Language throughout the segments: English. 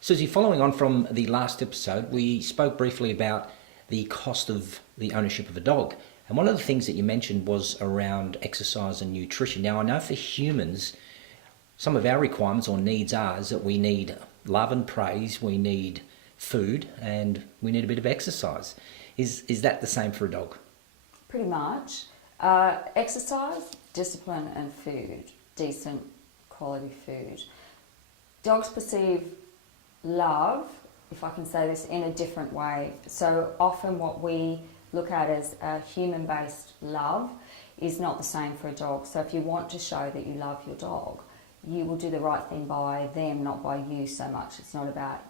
Susie, following on from the last episode, we spoke briefly about the cost of the ownership of a dog. And one of the things that you mentioned was around exercise and nutrition. Now, I know for humans, some of our requirements or needs are is that we need love and praise, we need food, and we need a bit of exercise. Is that the same for a dog? Pretty much. Exercise, discipline and food, decent quality food. Dogs perceive love, if I can say this, in a different way. So often what we look at as a human-based love is not the same for a dog. So if you want to show that you love your dog, you will do the right thing by them, not by you so much. It's not about,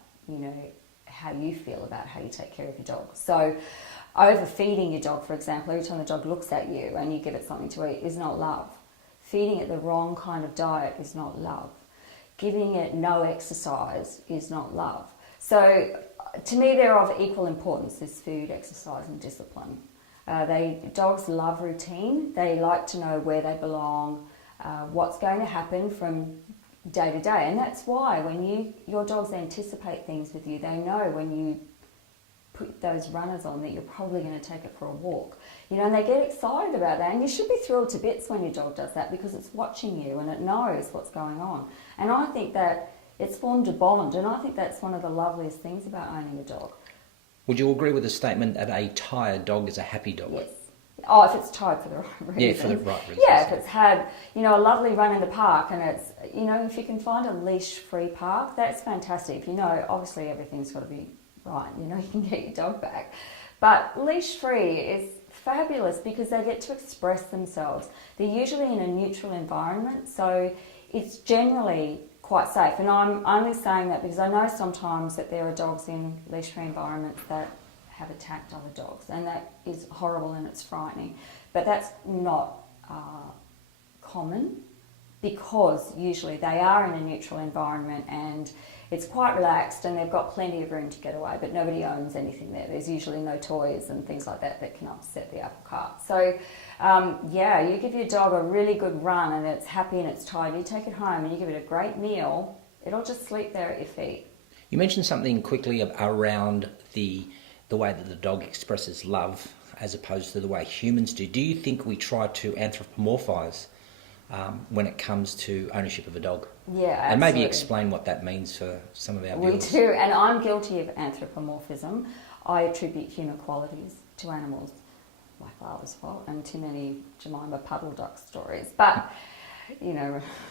how you feel about how you take care of your dog. So overfeeding your dog, for example, every time the dog looks at you and you give it something to eat is not love. Feeding it the wrong kind of diet is not love. Giving it no exercise is not love. So to me, they're of equal importance, this food, exercise and discipline. Dogs love routine. They like to know where they belong, what's going to happen from day to day. And that's why when your dogs anticipate things with you, they know when you put those runners on that you're probably going to take it for a walk. And they get excited about that. And you should be thrilled to bits when your dog does that because it's watching you and it knows what's going on. And I think that it's formed a bond, and I think that's one of the loveliest things about owning a dog. Would you agree with the statement that a tired dog is a happy dog? Yes. Oh, if it's tired for the right reason. Yeah, for the right reason. Yeah, if it's had, a lovely run in the park and it's, if you can find a leash-free park, that's fantastic. Obviously everything's got to be right, you can get your dog back. But leash-free is fabulous because they get to express themselves. They're usually in a neutral environment, so it's generally quite safe. And I'm only saying that because I know sometimes that there are dogs in leash-free environments that have attacked other dogs, and that is horrible and it's frightening. But that's not common because usually they are in a neutral environment and it's quite relaxed and they've got plenty of room to get away, but nobody owns anything there. There's usually no toys and things like that can upset the apple cart. So you give your dog a really good run and it's happy and it's tired, you take it home and you give it a great meal, it'll just sleep there at your feet. You mentioned something quickly around the way that the dog expresses love as opposed to the way humans do. Do you think we try to anthropomorphise when it comes to ownership of a dog? Yeah, absolutely. And maybe explain what that means for some of our viewers. We do, and I'm guilty of anthropomorphism. I attribute human qualities to animals. My father's fault, and too many Jemima puddle duck stories. But,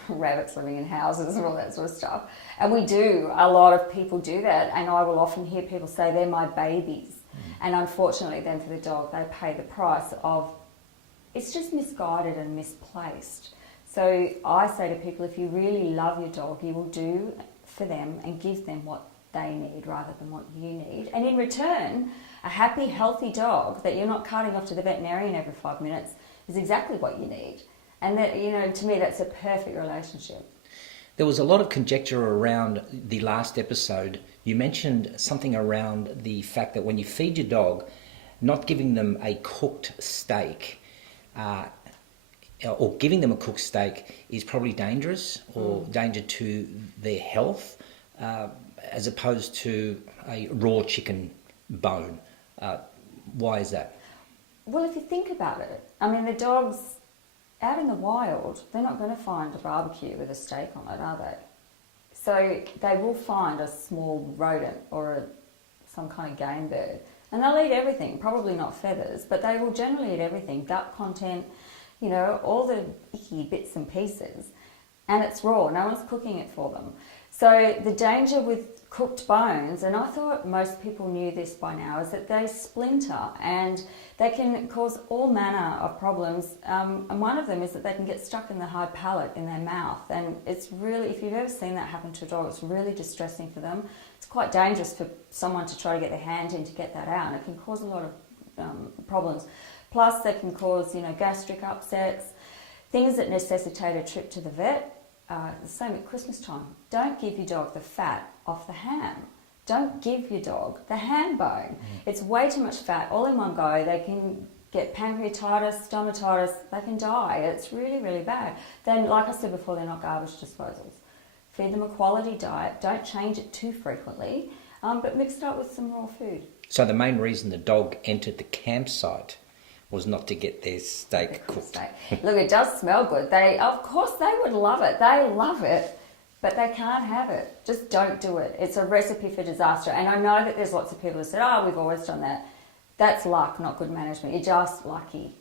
rabbits living in houses and all that sort of stuff. And a lot of people do that, and I will often hear people say they're my babies. And unfortunately then for the dog, they pay the price of, it's just misguided and misplaced. So I say to people, if you really love your dog, you will do for them and give them what they need rather than what you need. And in return, a happy, healthy dog that you're not carting off to the veterinarian every 5 minutes is exactly what you need. And that, to me, that's a perfect relationship. There was a lot of conjecture around the last episode. You mentioned something around the fact that when you feed your dog, not giving them a cooked steak, or giving them a cooked steak is probably dangerous or danger to their health, as opposed to a raw chicken bone. Why is that? Well, if you think about it, the dogs out in the wild, they're not going to find a barbecue with a steak on it, are they? So they will find a small rodent or some kind of game bird, and they'll eat everything, probably not feathers, but they will generally eat everything, gut content, all the icky bits and pieces, and it's raw, no one's cooking it for them. So the danger with cooked bones, and I thought most people knew this by now, is that they splinter and they can cause all manner of problems. And one of them is that they can get stuck in the hard palate in their mouth. And it's really, if you've ever seen that happen to a dog, it's really distressing for them. It's quite dangerous for someone to try to get their hand in to get that out, and it can cause a lot of problems. Plus, they can cause, gastric upsets, things that necessitate a trip to the vet. The same at Christmas time. Don't give your dog the fat off the ham. Don't give your dog the ham bone. It's way too much fat all in one go. They can get pancreatitis, stomatitis, they can die. It's really, really bad. Then, like I said before, they're not garbage disposals. Feed them a quality diet. Don't change it too frequently, but mix it up with some raw food. So the main reason the dog entered the campsite was not to get their steak cooked. Look, it does smell good. Of course, they would love it. They love it, but they can't have it. Just don't do it. It's a recipe for disaster. And I know that there's lots of people who said, "Oh, we've always done that." That's luck, not good management. You're just lucky.